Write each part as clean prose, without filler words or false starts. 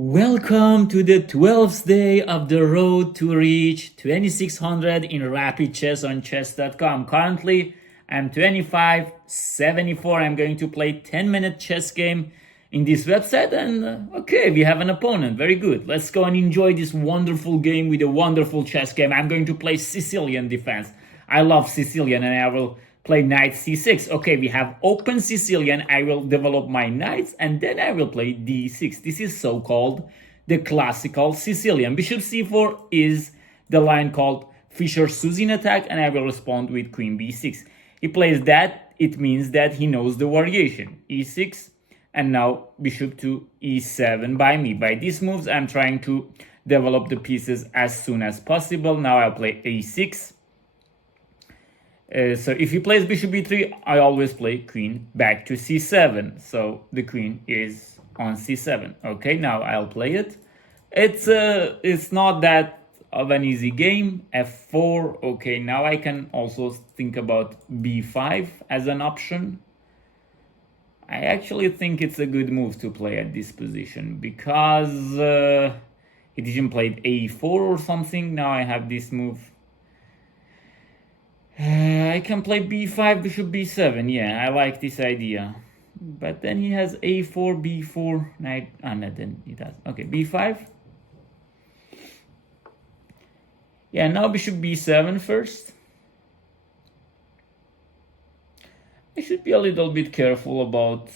Welcome to the 12th day of the road to reach 2600 in rapid chess on chess.com. Currently, I'm 2574. I'm going to play 10-minute chess game in this website, and okay, we have an opponent. Very good. Let's go and enjoy this wonderful game with a wonderful chess game. I'm going to play Sicilian Defense. I love Sicilian, and I will play knight c6. Okay, we have open Sicilian. I will develop my knights, and then I will play d6. This is so-called the classical Sicilian. Bishop c4 is the line called Fischer Sozin Attack, and I will respond with queen b6. He plays that. It means that he knows the variation. e6, and now bishop to e7 by me. By these moves, I'm trying to develop the pieces as soon as possible. Now I'll play a6. So if he plays bishop b3, I always play queen back to c7. So the queen is on c7. Okay, now I'll play it. It's not that of an easy game. f4. Okay, now I can also think about b5 as an option. I actually think it's a good move to play at this position because he didn't play a4 or something. Now I have this move. I can play b5, bishop b7. Yeah, I like this idea. But then he has a4, b4, knight. No, then he does. Okay, b5. Yeah, now bishop b7 first. I should be a little bit careful about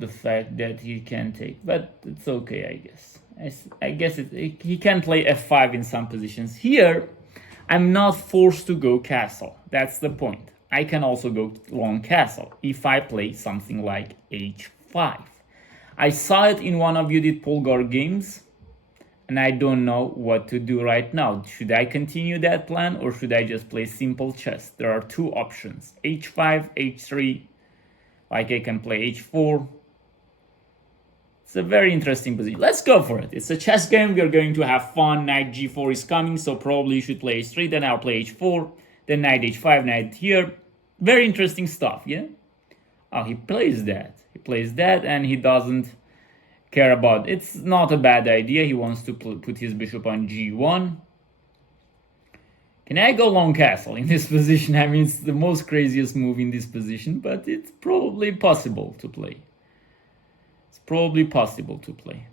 the fact that he can take, but it's okay, I guess. I guess he can play f5 in some positions. Here, I'm not forced to go castle. That's the point. I can also go long castle if I play something like h5. I saw it in one of you did Polgar games, and I don't know what to do right now. Should I continue that plan or should I just play simple chess? There are two options, h5, h3, like I can play h4. It's a very interesting position. Let's go for it. It's a chess game. We are going to have fun. Knight g4 is coming, so probably you should play h3. Then I'll play h4. Then knight h5, knight here. Very interesting stuff, yeah? Oh, he plays that. He plays that, and he doesn't care about it. It's not a bad idea. He wants to put his bishop on g1. Can I go long castle in this position? I mean, it's the most craziest move in this position, but it's probably possible to play. Probably possible to play.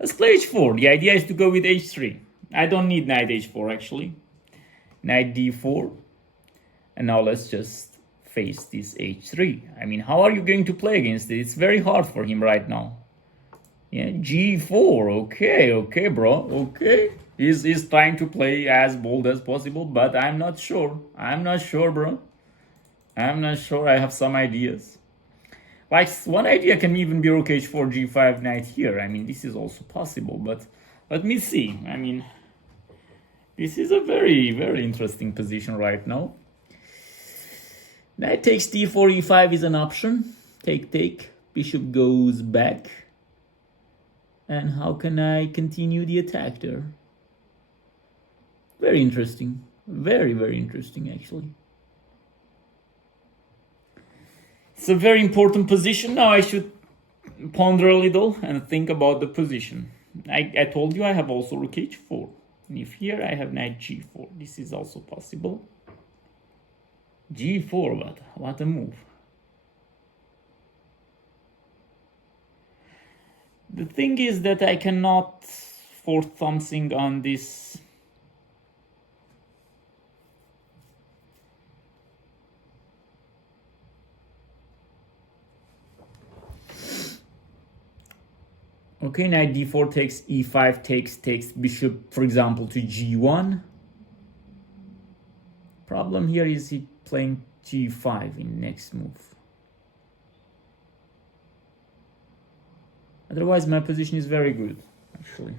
Let's play h4. The idea is to go with h3. I don't need knight h4 actually. Knight d4. And now let's just face this h3. I mean, how are you going to play against it? It's very hard for him right now. Yeah, g4. Okay, bro. Okay. He's trying to play as bold as possible, but I'm not sure. I'm not sure, bro. I'm not sure. I have some ideas. Like, one idea can even be rook h4, g5, knight here. I mean, this is also possible, but let me see. I mean, this is a very, very interesting position right now. Knight takes d4, e5 is an option. Take. Bishop goes back. And how can I continue the attack there? Very interesting. Very, very interesting, actually. It's a very important position. Now I should ponder a little and think about the position. I told you I have also rook h4. And if here I have knight g4, this is also possible. g4, what a move. The thing is that I cannot force something on this. Okay, knight d4 takes, e5 takes bishop, for example, to g1. Problem here is he playing g5 in next move. Otherwise, my position is very good, actually.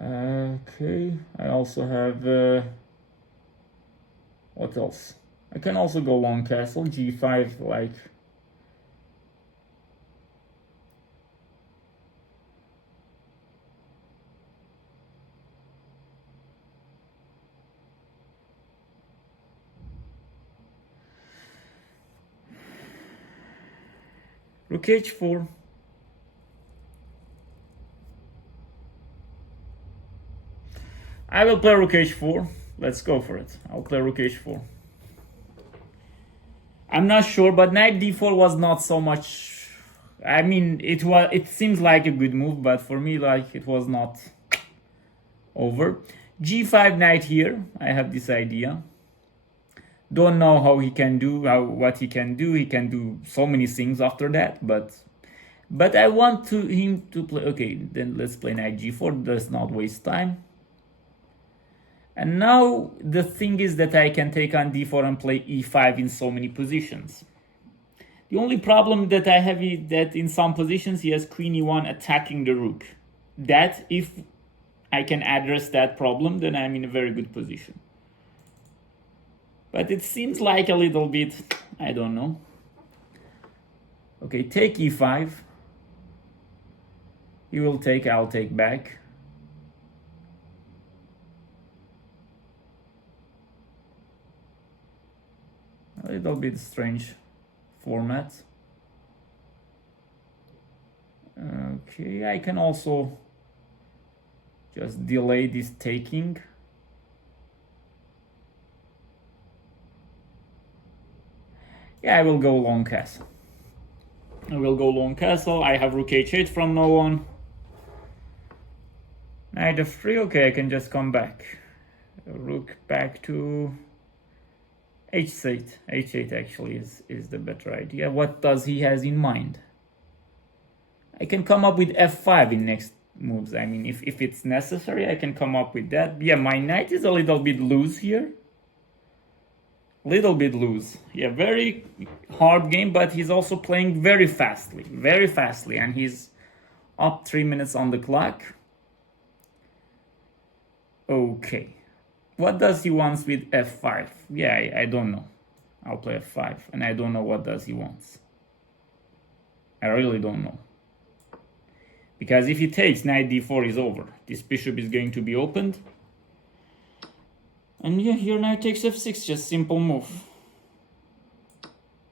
Okay, I also have... what else? I can also go long castle, g5, like... rook h4. I will play rook h4. Let's go for it. I'll play rook h4. I'm not sure, but knight d4 was not so much. I mean, it seems like a good move, but for me, like, it was not over. g5 knight here. I have this idea. Don't know how he can do, what he can do. He can do so many things after that, but I want him to play. Okay, then let's play knight g4. Let's not waste time. And now the thing is that I can take on d4 and play e5 in so many positions. The only problem that I have is that in some positions he has queen e1 attacking the rook. That, if I can address that problem, then I'm in a very good position. But it seems like a little bit, I don't know. Okay, take e5. He will take, I'll take back. A little bit strange format. Okay, I can also just delay this taking. Yeah, I will go long castle. I have rook h8 from now on. Knight f3. Okay, I can just come back. Rook back to h8. h8 actually is the better idea. What does he has in mind? I can come up with f5 in next moves. I mean, if it's necessary, I can come up with that. Yeah, my knight is a little bit loose here. Little bit loose. Yeah, very hard game, but he's also playing very fastly, and he's up 3 minutes on the clock. Okay. What does he wants with f5? Yeah, I don't know. I'll play f5, and I don't know what does he wants. I really don't know. Because if he takes, knight d4 is over. This bishop is going to be opened. And yeah, here knight takes f6, just simple move.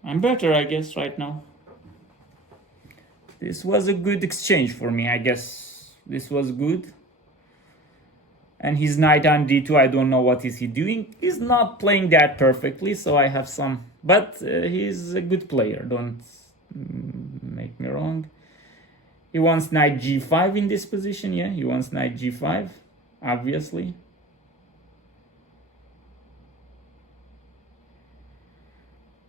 I'm better, I guess, right now. This was a good exchange for me, I guess. This was good. And his knight on d2, I don't know what is he doing. He's not playing that perfectly, so I have some... But he's a good player, don't make me wrong. He wants knight g5 in this position, yeah. He wants knight g5, obviously.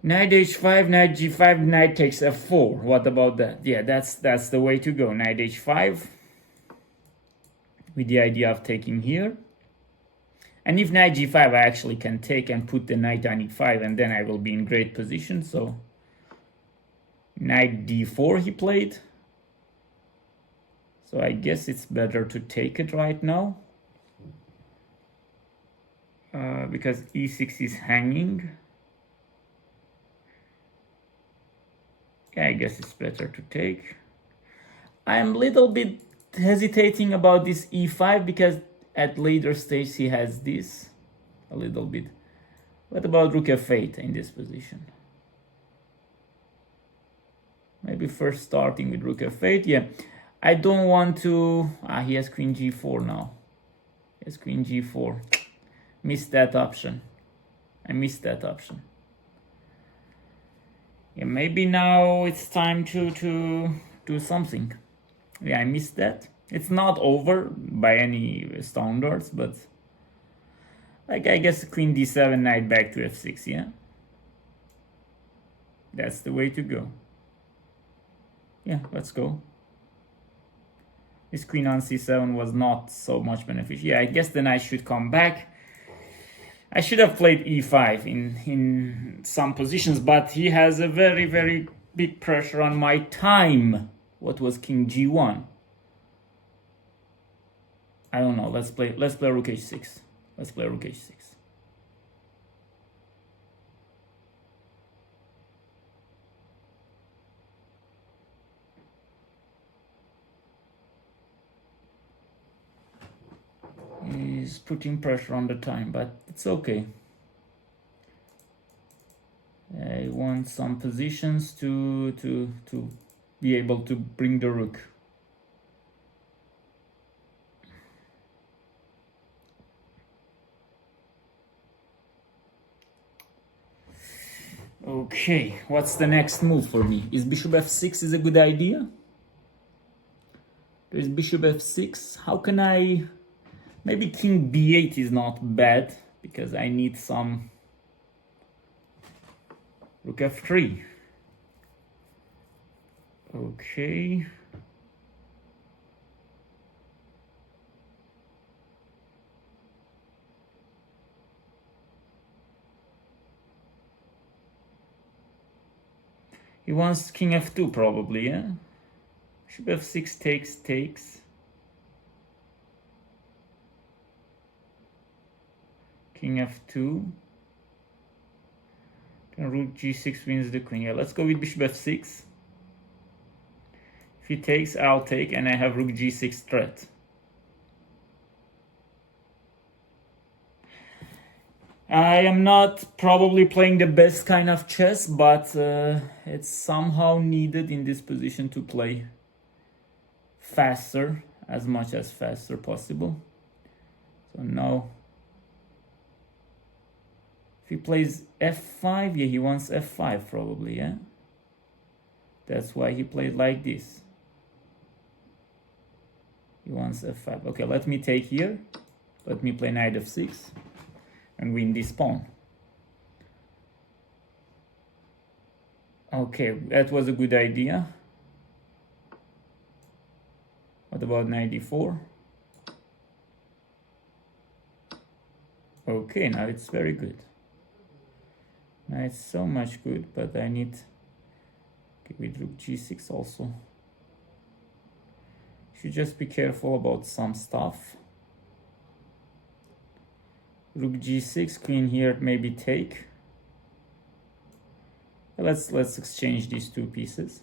Knight h5, knight g5, knight takes f4. What about that? Yeah, that's the way to go. Knight h5 with the idea of taking here. And if knight g5, I actually can take and put the knight on e5, and then I will be in great position. So knight d4 he played. So I guess it's better to take it right now. Because e6 is hanging. Yeah, I guess it's better to take. I'm a little bit hesitating about this e5 because at later stage he has this a little bit. What about rook f8 in this position? Maybe first starting with rook f8. Yeah, I don't want to... he has queen g4 now. He has queen g4. Missed that option. I missed that option. Yeah, maybe now it's time to do something. Yeah, I missed that. It's not over by any standards, but like I guess queen d7, knight back to f6, yeah? That's the way to go. Yeah, let's go. This queen on c7 was not so much beneficial. Yeah, I guess then I should come back. I should have played e5 in some positions, but he has a very, very big pressure on my time. What was king g1? I don't know. Let's play rook h6. Let's play rook h6. He's putting pressure on the time, but it's okay. I want some positions to be able to bring the rook. Okay, what's the next move for me? Is bishop f6 is a good idea? There's bishop f6. How can I... Maybe king b8 is not bad, because I need some... Rook f3. Okay. He wants king f2 probably, yeah? Bishop f6 takes. King f2. Then rook g6 wins the queen. Yeah, let's go with bishop f6. If he takes, I'll take, and I have rook g6 threat. I am not probably playing the best kind of chess, but it's somehow needed in this position to play faster, as much as faster possible. So now, if he plays f5, yeah, he wants f5 probably, yeah? That's why he played like this. He wants f5. Okay, let me take here. Let me play knight f6 and win this pawn. Okay, that was a good idea. What about knight d4? Okay, now it's very good. Now it's so much good, but I need... Okay, with rook g6 also. Should just be careful about some stuff. Rook g6, queen here, maybe take. Let's exchange these two pieces.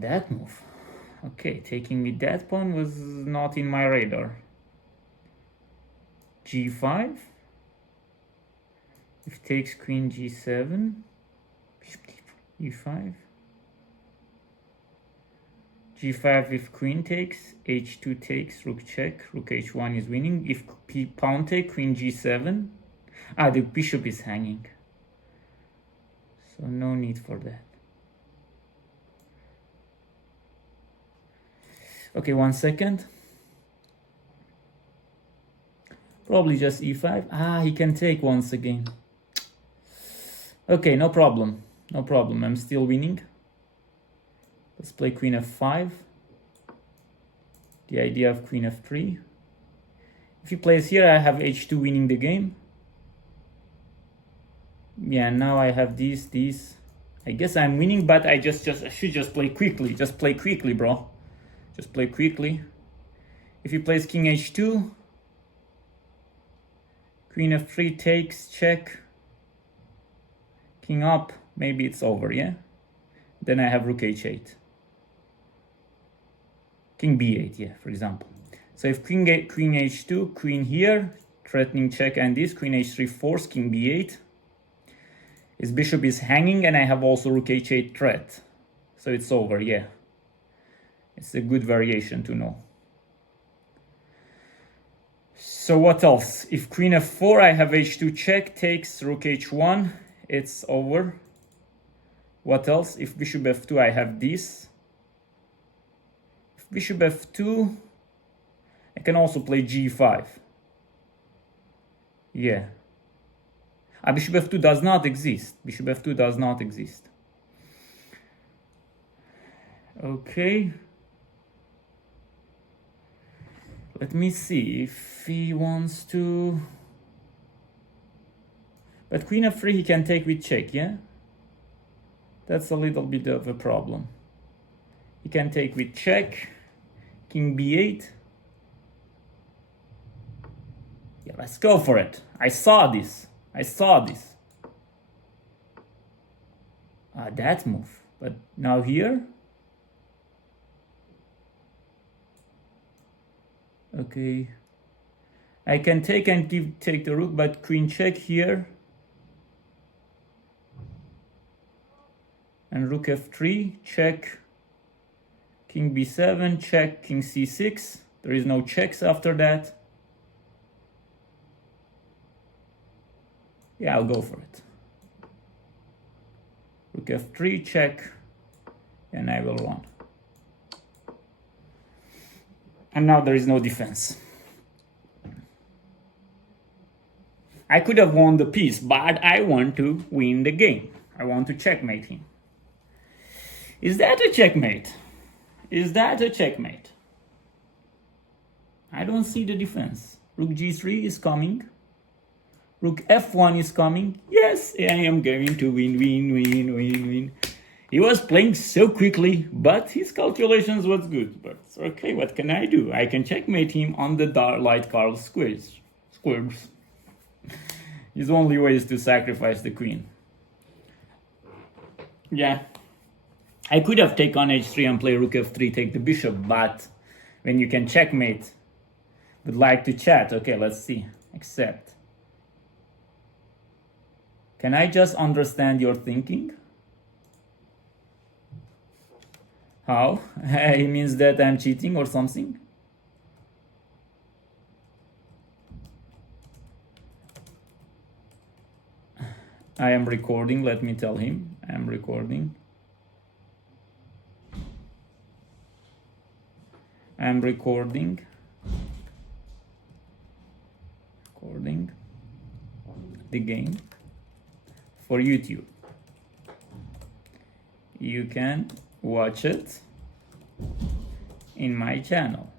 That move. Okay, taking with that pawn was not in my radar. g5. If takes queen g7, bishop e5. g5 if queen takes, h2 takes, rook check, rook h1 is winning. If pawn take, queen g7. Ah, the bishop is hanging. So no need for that. Okay, 1 second. Probably just e5. Ah, he can take once again. Okay, no problem. No problem. I'm still winning. Let's play queen f5. The idea of queen f3. If he plays here, I have h2 winning the game. Yeah, now I have these. I guess I'm winning, but I should just play quickly. Just play quickly, bro. Just play quickly. If he plays king h2, queen f3 takes, check. King up, maybe it's over, yeah? Then I have rook h8. King b8, yeah, for example. So if queen h2, queen here, threatening check, and this, queen h3 force, king b8. His bishop is hanging, and I have also rook h8 threat. So it's over, yeah. It's a good variation to know. So what else? If queen f4, I have h2 check, takes, rook h1, it's over. What else? If bishop f2, I have this. If bishop f2, I can also play g5. Yeah. Bishop f2 does not exist. Bishop f2 does not exist. Okay. Let me see if he wants to... But queen f3 he can take with check, yeah? That's a little bit of a problem. He can take with check. King b8. Yeah, let's go for it. I saw this. That move. But now here... Okay, I can take and take the rook, but queen check here, and rook f3 check, king b7 check, king c6. There is no checks after that. Yeah, I'll go for it. Rook f3, check, and I will run. And now there is no defense. I could have won the piece, but I want to win the game. I want to checkmate him. Is that a checkmate? Is that a checkmate? I don't see the defense. Rook g3 is coming. Rook f1 is coming. Yes, I am going to win. He was playing so quickly, but his calculations was good. But okay, what can I do? I can checkmate him on the light card squares. His only way is to sacrifice the queen. Yeah. I could have taken h3 and play rook f3, take the bishop, but when you can checkmate, would like to chat. Okay, let's see. Accept. Can I just understand your thinking? How? It means that I'm cheating or something? I am recording, let me tell him. I am recording. I am recording the game for YouTube. You can watch it in my channel,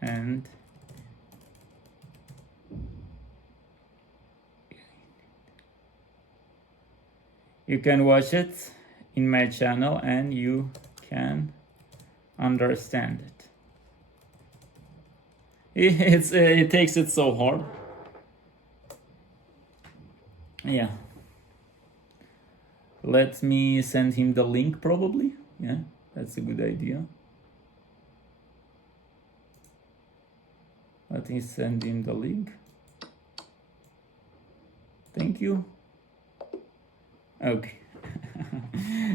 and you can watch it in my channel and you can understand it. It takes it so hard. Yeah. Let me send him the link probably. Yeah, that's a good idea. Let me send him the link. Thank you. Okay.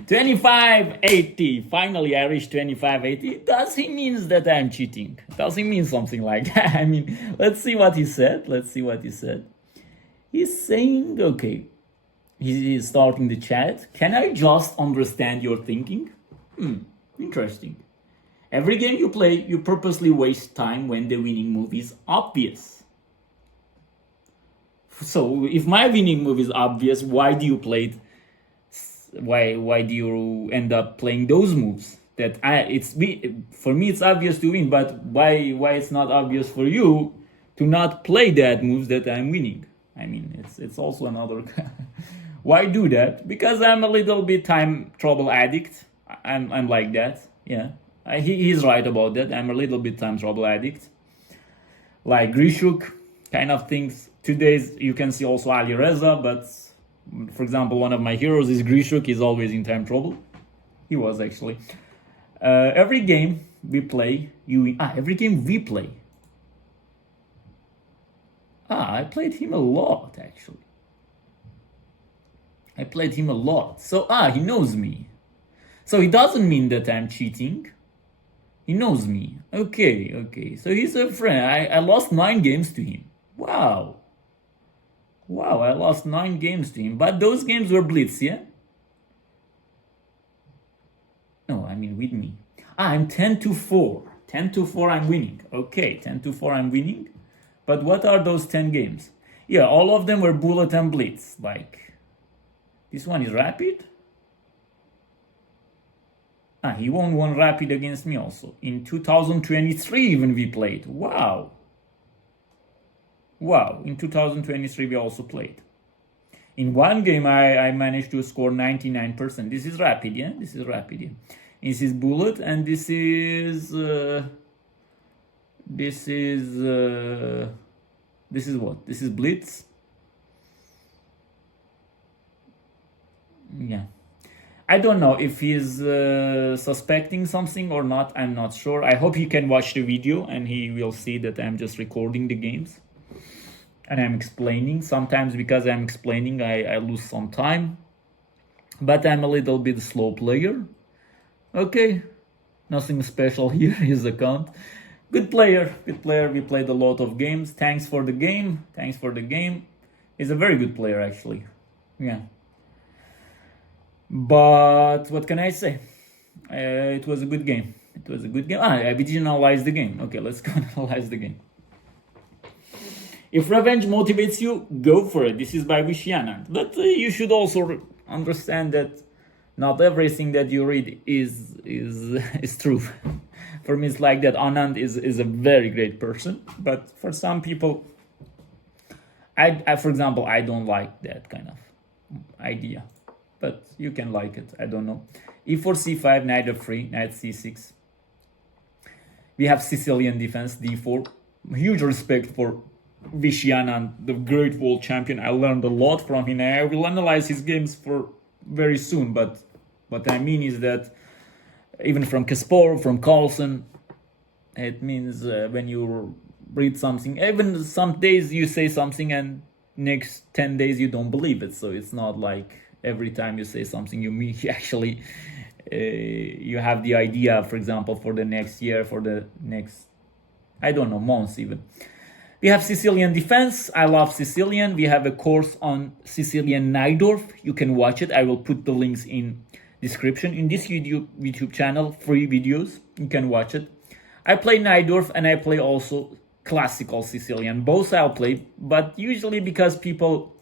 2580. Finally, I reached 2580. Does he mean that I'm cheating? Does he mean something like that? I mean, let's see what he said. He's saying, okay, he's starting the chat. Can I just understand your thinking? Interesting. Every game you play, you purposely waste time when the winning move is obvious. So if my winning move is obvious, why do you play it? Why do you end up playing those moves that for me it's obvious to win, but why it's not obvious for you to not play that moves that I'm winning? I mean, it's also another. Why do that? Because I'm a little bit time trouble addict. I'm like that. Yeah, he's right about that. I'm a little bit time trouble addict. Like Grishuk kind of things. Today's you can see also Ali Reza, but for example, one of my heroes is Grishuk. He's always in time trouble. He was actually. Every game we play, every game we play. I played him a lot, actually. I played him a lot. So, he knows me. So it doesn't mean that I'm cheating. He knows me. Okay. So he's a friend. I lost 9 games to him. Wow, I lost 9 games to him. But those games were blitz, yeah? No, I mean with me. I'm 10-4. 10-4, I'm winning. Okay, 10-4, I'm winning. But what are those 10 games? Yeah, all of them were bullet and blitz. Like, this one is rapid. He won one rapid against me also. In 2023 even we played. Wow, in 2023 we also played. In one game I managed to score 99%. This is rapid, yeah? This is bullet, and this is what? This is blitz. Yeah. I don't know if he's suspecting something or not. I'm not sure. I hope he can watch the video and he will see that I'm just recording the games. And I'm explaining. Sometimes because I'm explaining, I lose some time. But I'm a little bit slow player. Okay. Nothing special here, his account. Good player, good player. We played a lot of games. Thanks for the game. Thanks for the game. He's a very good player, actually. Yeah. But what can I say? It was a good game. It was a good game. We didn't analyze the game. Okay, let's go analyze the game. If revenge motivates you, go for it. This is by Vishianand. But you should also understand that not everything that you read is true. For me, it's like that. Anand is a very great person, but for some people, I for example, I don't like that kind of idea. But you can like it. I don't know. E4, C5, knight f3, knight C6. We have Sicilian Defense, D4. Huge respect for Vishianand, the great world champion. I learned a lot from him. I will analyze his games for very soon. But what I mean is that even from Kasparov, from Carlsen, it means when you read something, even some days you say something and next 10 days you don't believe it. So it's not like every time you say something you mean actually you have the idea, for example, for the next year, for the next, I don't know, months even. We have Sicilian Defense. I love Sicilian. We have a course on Sicilian Najdorf. You can watch it. I will put the links in description. In this YouTube channel, free videos. You can watch it. I play Najdorf and I play also classical Sicilian. Both I'll play, but usually because people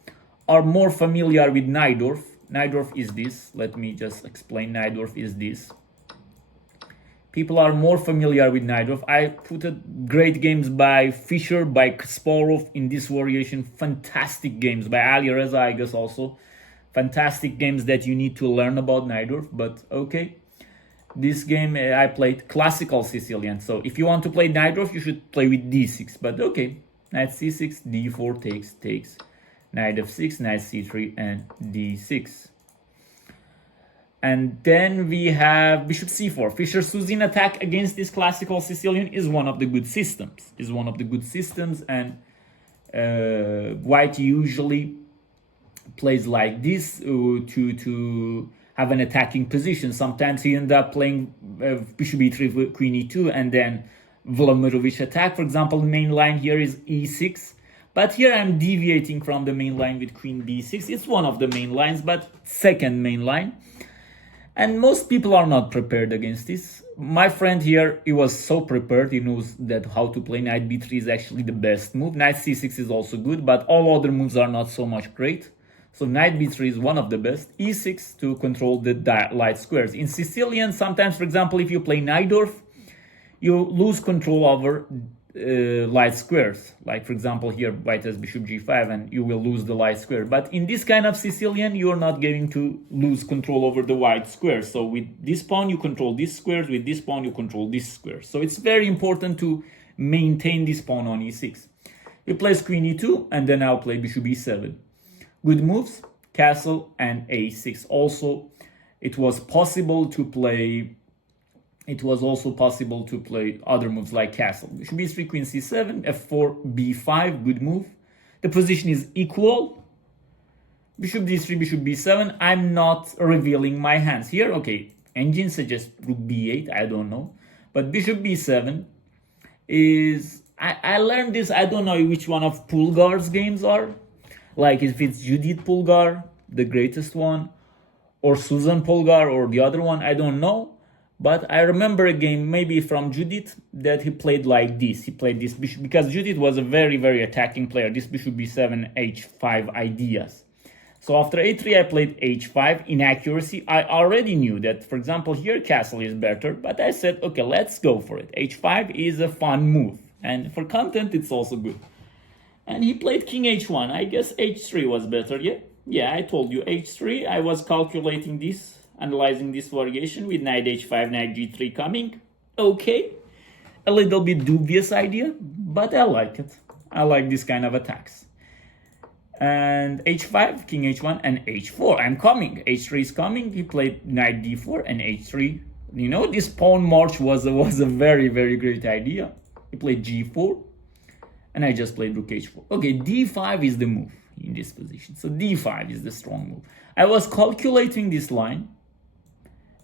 are more familiar with Najdorf. Najdorf is this. Let me just explain. Najdorf is this. People are more familiar with Najdorf. I put great games by Fischer, by Kasparov in this variation. Fantastic games by Ali Reza, I guess also. Fantastic games that you need to learn about Najdorf. But okay, this game I played classical Sicilian. So if you want to play Najdorf, you should play with D6. But okay, knight C6, D4 takes. Knight F6, knight C3, and D6. And then we have bishop c4. Fischer Sozin Attack against this classical Sicilian is one of the good systems. And white usually plays like this to have an attacking position. Sometimes he ends up playing bishop e3, queen e2, and then Vladimirovich attack. For example, the main line here is e6. But here I'm deviating from the main line with queen b6. It's one of the main lines, but second main line. And most people are not prepared against this. My friend here, he was so prepared. He knows that how to play knight b3 is actually the best move. Knight c6 is also good, but all other moves are not so much great. So knight b3 is one of the best. e6 to control the light squares. In Sicilian, sometimes, for example, if you play Najdorf, you lose control over light squares. Like, for example, here white has bishop g5 and you will lose the light square. But in this kind of Sicilian, you are not going to lose control over the white squares. So with this pawn, you control these squares. With this pawn, you control this square. So it's very important to maintain this pawn on e6. He plays queen e2 and then I'll play bishop e7. Good moves, castle and a6. Also, it was possible to play other moves like castle. Bishop b3, queen c7, f4, b5, good move. The position is equal. Bishop d3, bishop b7. I'm not revealing my hands here. Okay, engine suggests rook b8, I don't know. But bishop b7 is... I learned this, I don't know which one of Polgar's games are. Like if it's Judith Polgar, the greatest one, or Susan Polgar, or the other one, I don't know. But I remember a game, maybe from Judith, that he played like this. He played this bishop, because Judith was a very, very attacking player. This bishop b7, h5 ideas. So after a3, I played h5. Inaccuracy, I already knew that, for example, here castle is better. But I said, okay, let's go for it. h5 is a fun move. And for content, it's also good. And he played king h1. I guess h3 was better, yeah? Yeah, I told you, h3. I was calculating this, analyzing this variation with knight h5, knight g3 coming. Okay, a little bit dubious idea, but I like it. I like this kind of attacks. And h5, king h1, and h4. I'm coming. h3 is coming. He played knight d4 and h3. You know, this pawn march was a very, very great idea. He played g4, and I just played rook h4. Okay, d5 is the move in this position. So d5 is the strong move. I was calculating this line,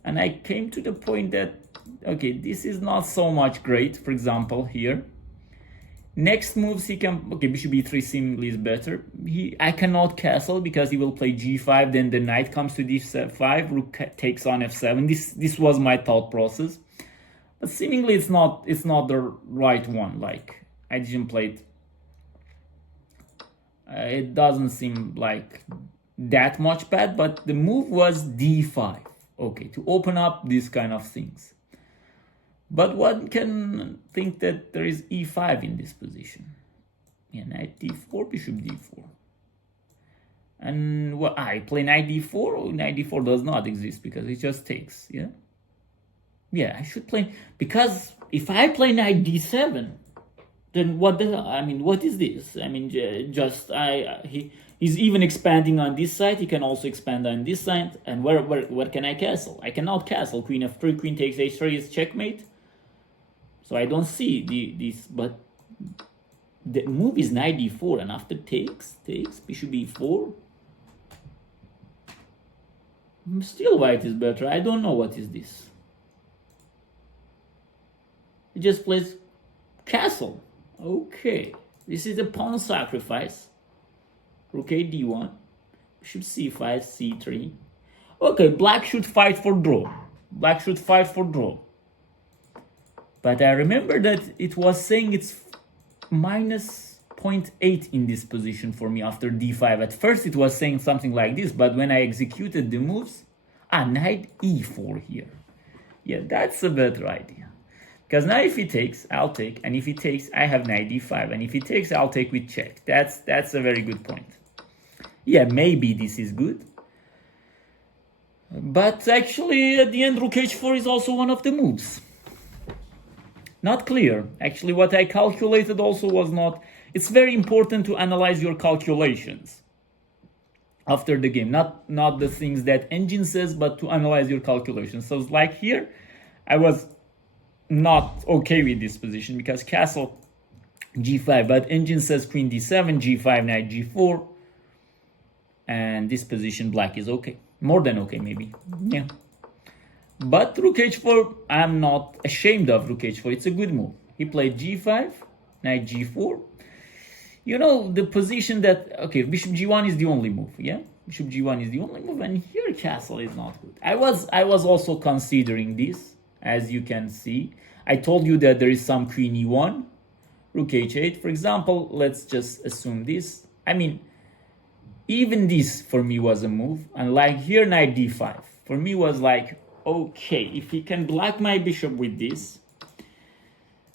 and I came to the point that Okay, this is not so much great. For example, here. Next moves he can, okay, bishop e3 seemingly is better. I cannot castle because he will play g5, then the knight comes to d5, rook takes on f7. This was my thought process. But seemingly it's not the right one. Like, I didn't play it. It doesn't seem like that much bad, but the move was d5. Okay, to open up these kind of things. But one can think that there is e5 in this position. Yeah, knight d4, bishop d4. And well, I play knight d4. Oh, knight d4 does not exist because it just takes. Yeah. Yeah, I should play, because if I play knight d7, then what is this? I mean, he's even expanding on this side. He can also expand on this side. And where can I castle? I cannot castle. Queen f3, queen takes h3 is checkmate. So I don't see this, but the move is knight d4, and after takes, bishop e4. Still white is better. I don't know what is this. He just plays castle. Okay, this is a pawn sacrifice. Rook a d1, bishop c5, c3. Okay, black should fight for draw. Black should fight for draw. But I remember that it was saying it's minus 0.8 in this position for me after d5. At first it was saying something like this, but when I executed the moves, knight e4 here. Yeah, that's a better idea. Because now if he takes, I'll take, and if he takes, I have knight d5, and if he takes, I'll take with check. That's a very good point. Yeah, maybe this is good. But actually, at the end, rook h4 is also one of the moves. Not clear. Actually, what I calculated also was not... It's very important to analyze your calculations after the game. Not the things that engine says, but to analyze your calculations. So like here, I was not okay with this position because castle g5, but engine says queen d7, g5, knight g4. And this position, black is okay. More than okay, maybe. Yeah. But rook h4, I'm not ashamed of rook h4. It's a good move. He played g5, knight g4. You know, the position that... Okay, bishop g1 is the only move, yeah? Bishop g1 is the only move, and here castle is not good. I was also considering this, as you can see. I told you that there is some queen e1, rook h8. For example, let's just assume this. I mean, even this for me was a move. And like here, knight d5. For me was like... Okay, if he can block my bishop with this,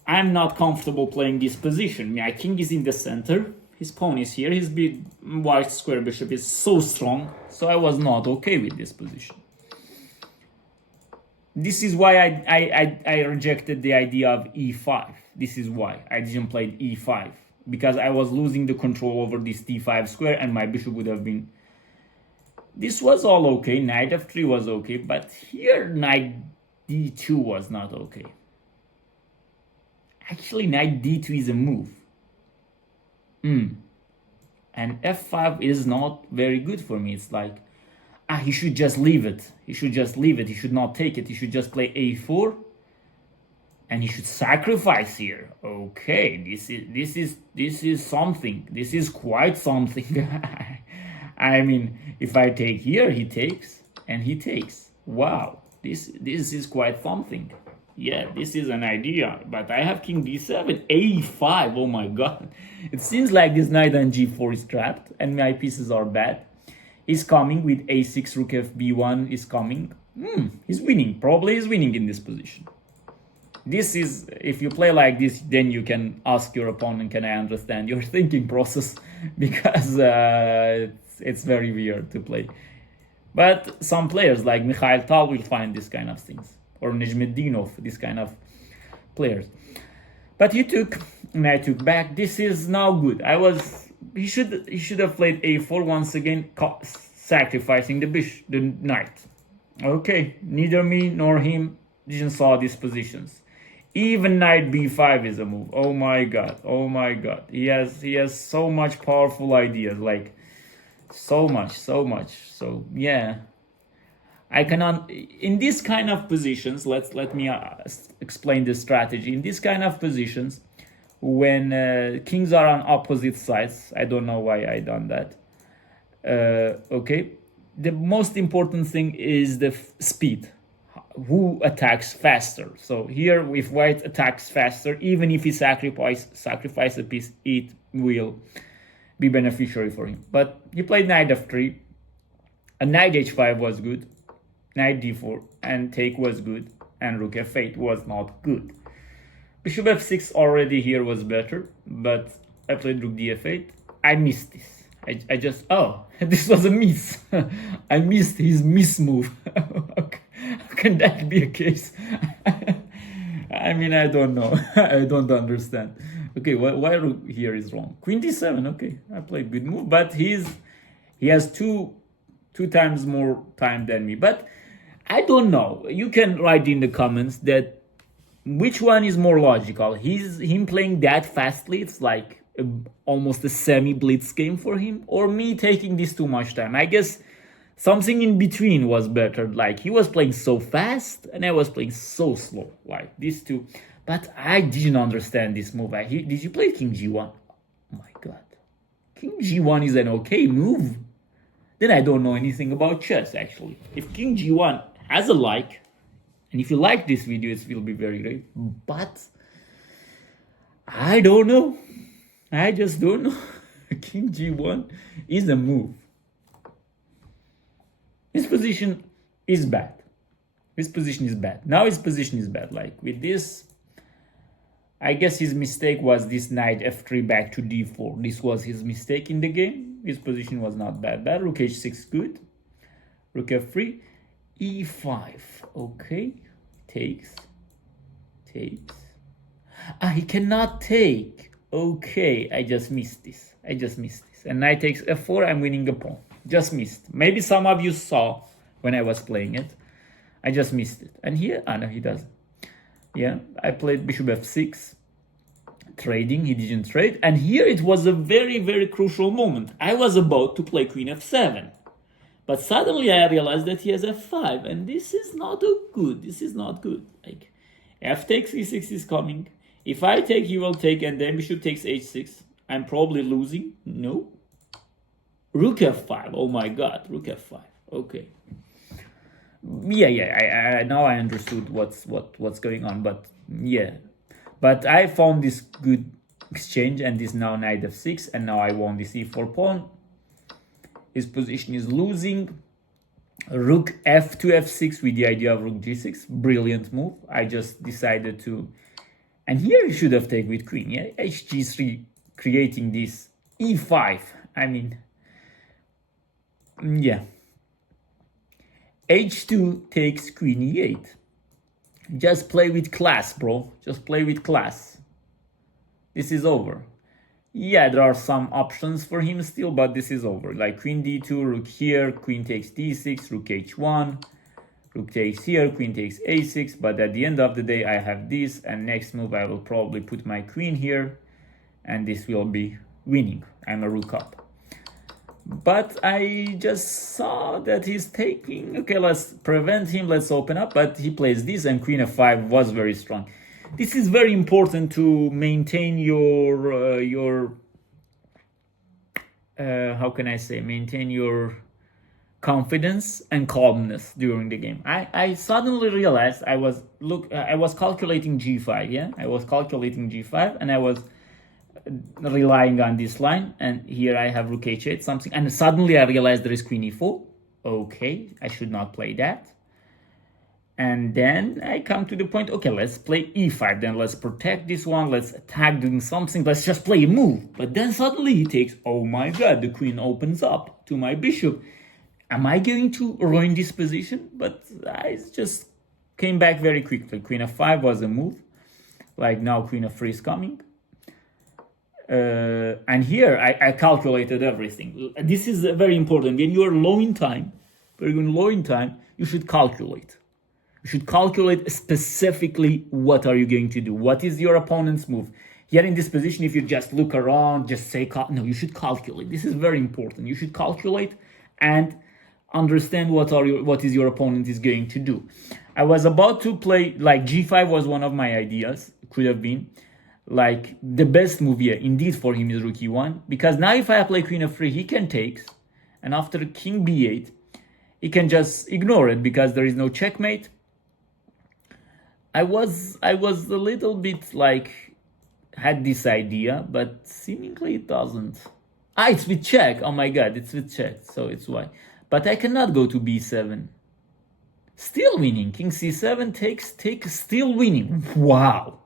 I'm not comfortable playing this position. My king is in the center, his pawn is here, his big white square bishop is so strong, so I was not okay with this position. This is why I rejected the idea of e5. This is why I didn't play e5, because I was losing the control over this d5 square and my bishop would have been... This was all okay, knight f3 was okay, but here knight d2 was not okay. Actually, knight d2 is a move. And f5 is not very good for me. It's like, he should just leave it. He should just leave it. He should not take it. He should just play a4. And he should sacrifice here. Okay, this is something. This is quite something. I mean, if I take here, he takes, and he takes. Wow, this is quite something. Yeah, this is an idea. But I have king d7, a5. Oh my god. It seems like this knight on g4 is trapped, and my pieces are bad. He's coming with a6, rook f b1 is coming. He's winning. Probably he's winning in this position. This is, if you play like this, then you can ask your opponent, can I understand your thinking process? Because it's very weird to play. But some players like Mikhail Tal will find this kind of things. Or Nejmedinov, this kind of players. But he took, and I took back. This is now good. He should have played a4 once again, sacrificing the knight. Okay, neither me nor him didn't saw these positions. Even knight b5 is a move. Oh my god, oh my god. He has so much powerful ideas, like so much. So yeah, I cannot, in this kind of positions, let me explain the strategy. In this kind of positions, when kings are on opposite sides, I don't know why I done that. Okay, the most important thing is the speed. Who attacks faster? So here, if white attacks faster, even if he sacrifice a piece, it will be beneficiary for him. But he played knight f3, and knight h5 was good, knight d4, and take was good, and rook f8 was not good. Bishop f6 already here was better, but I played rook df8. I missed this. I just, oh, this was a miss. I missed his miss move. How can that be a case? I mean, I don't know. I don't understand. Okay, why rook here is wrong? Queen d7, okay. I played good move, but he has two times more time than me. But I don't know. You can write in the comments that which one is more logical. Him playing that fastly, it's like almost a semi-blitz game for him, or me taking this too much time. I guess something in between was better. Like he was playing so fast and I was playing so slow, like these two. But I didn't understand this move. Did you play king g1? Oh my god, king g1 is an okay move. Then I don't know anything about chess actually. If king g1 has a like, and if you like this video, it will be very great. But I don't know. I just don't know. King g1 is a move. His position is bad. His position is bad. Now his position is bad. Like with this, I guess his mistake was this knight f3 back to d4. This was his mistake in the game. His position was not bad. Rook h6 good. Rook f3. e5. Okay. Takes. He cannot take. Okay, I just missed this. And knight takes f4, I'm winning a pawn. Just missed. Maybe some of you saw when I was playing it. I just missed it. And here, no, he doesn't. Yeah, I played bishop f6. Trading, he didn't trade. And here it was a very, very crucial moment. I was about to play queen f7. But suddenly I realized that he has f5. And this is not good. This is not good. Like, f takes e6 is coming. If I take, he will take, and then bishop takes h6. I'm probably losing. No. Rook f5. Oh my god, rook f5. Okay. Yeah. Now I understood what's going on. But yeah. But I found this good exchange, and this now knight f6, and now I won this e4 pawn. His position is losing. Rook f2 f6 with the idea of rook g6. Brilliant move. I just decided to. And here you should have taken with queen, yeah? hg3, creating this e5. I mean, yeah. h2 takes queen e8. Just play with class, bro. Just play with class. This is over. Yeah, there are some options for him still, but this is over. Like queen d2, rook here, queen takes d6, rook h1. Rook takes here, queen takes a6, but at the end of the day I have this, and next move I will probably put my queen here, and this will be winning. I'm a rook up. But I just saw that he's taking. Okay, let's prevent him, let's open up, but he plays this, and queen f5 was very strong. This is very important to maintain your how can I say, maintain your confidence and calmness during the game. I suddenly realized I was calculating g5, yeah? I was calculating g5, and I was relying on this line, and here I have rook h8 something, and suddenly I realized there is queen e4. Okay, I should not play that. And then I come to the point, okay, let's play e5, then let's protect this one, let's attack doing something, let's just play a move. But then suddenly he takes, oh my god, the queen opens up to my bishop. Am I going to ruin this position? But I just came back very quickly. Queen f5 was a move. Like now queen f3 is coming. And here I calculated everything. This is very important. When you are low in time, you should calculate. You should calculate specifically what are you going to do. What is your opponent's move? Here in this position, if you just look around, just say, no, you should calculate. This is very important. You should calculate, and understand what is your opponent is going to do. I was about to play like g5 was one of my ideas. Could have been like the best move here indeed for him is rook e1, because now if I play queen f3 he can take, and after king b8 he can just ignore it because there is no checkmate. I was a little bit like had this idea, but seemingly it doesn't. It's with check. Oh my god, it's with check, so it's why. But I cannot go to b7. Still winning. King c7 takes, still winning. Wow.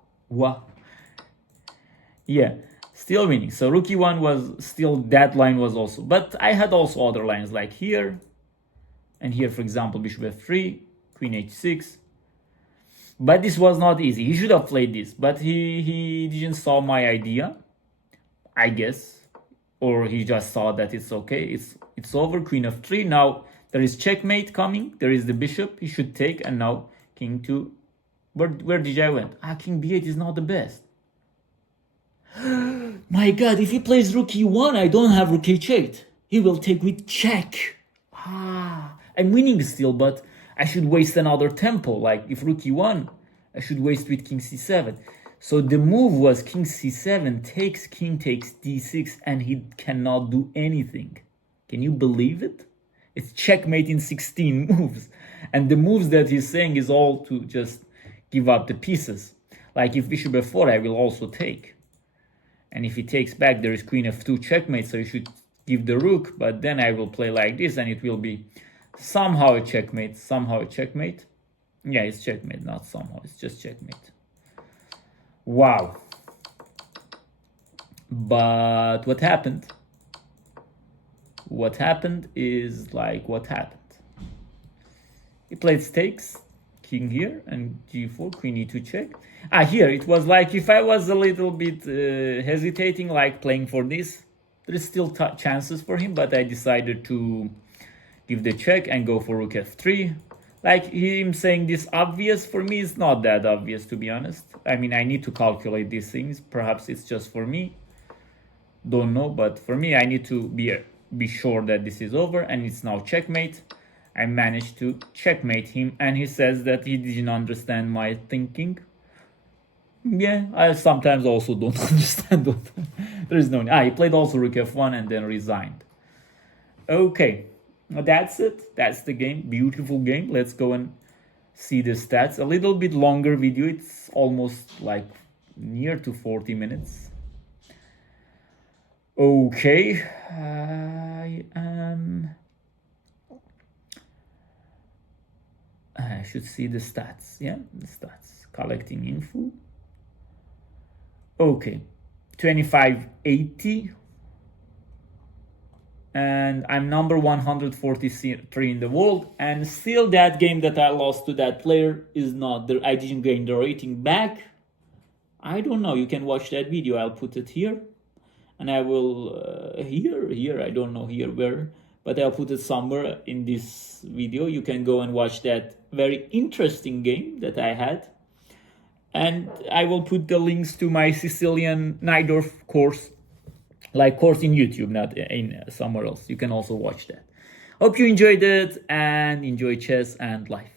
Yeah, still winning. So rook e1 was still, that line was also, but I had also other lines like here and here, for example, bishop f3, queen h6. But this was not easy. He should have played this, but he didn't saw my idea, I guess, or he just saw that it's okay. It's over. Queen f3. Now there is checkmate coming. There is the bishop. He should take, and now king to where did I went? King b8 is not the best. My god, if he plays rook e1, I don't have rook h8. He will take with check. I'm winning still, but I should waste another tempo. Like if rook e1, I should waste with king c7. So the move was king c7 takes, king takes d6, and he cannot do anything. Can you believe it? It's checkmate in 16 moves. And the moves that he's saying is all to just give up the pieces. Like if bishop f4, I will also take. And if he takes back, there is queen f2 checkmate, so you should give the rook, but then I will play like this, and it will be somehow a checkmate, Yeah, it's checkmate, not somehow, it's just checkmate. Wow. But what happened? What happened is like what happened. He played stakes, king here, and g4, queen e2 check. Here it was like if I was a little bit hesitating, like playing for this, there is still chances for him, but I decided to give the check and go for rook f3. Like him saying this obvious, for me it's not that obvious, to be honest. I mean, I need to calculate these things. Perhaps it's just for me. Don't know, but for me I need to be sure that this is over, and it's now checkmate. I managed to checkmate him, and he says that he didn't understand my thinking. Yeah, I sometimes also don't understand what there is no. He played also rook f1 and then resigned. Okay, that's it. That's the game. Beautiful game. Let's go and see the stats. A little bit longer video. It's almost like near to 40 minutes. Okay, I should see the stats. Yeah, the stats. Collecting info. Okay, 2580, and I'm number 143 in the world, and still that game that I lost to that player is not I didn't gain the rating back. I don't know, you can watch that video, I'll put it here, and I will here I don't know here where, but I'll put it somewhere in this video. You can go and watch that very interesting game that I had. And I will put the links to my Sicilian Najdorf course, like course in YouTube, not in somewhere else. You can also watch that. Hope you enjoyed it, and enjoy chess and life.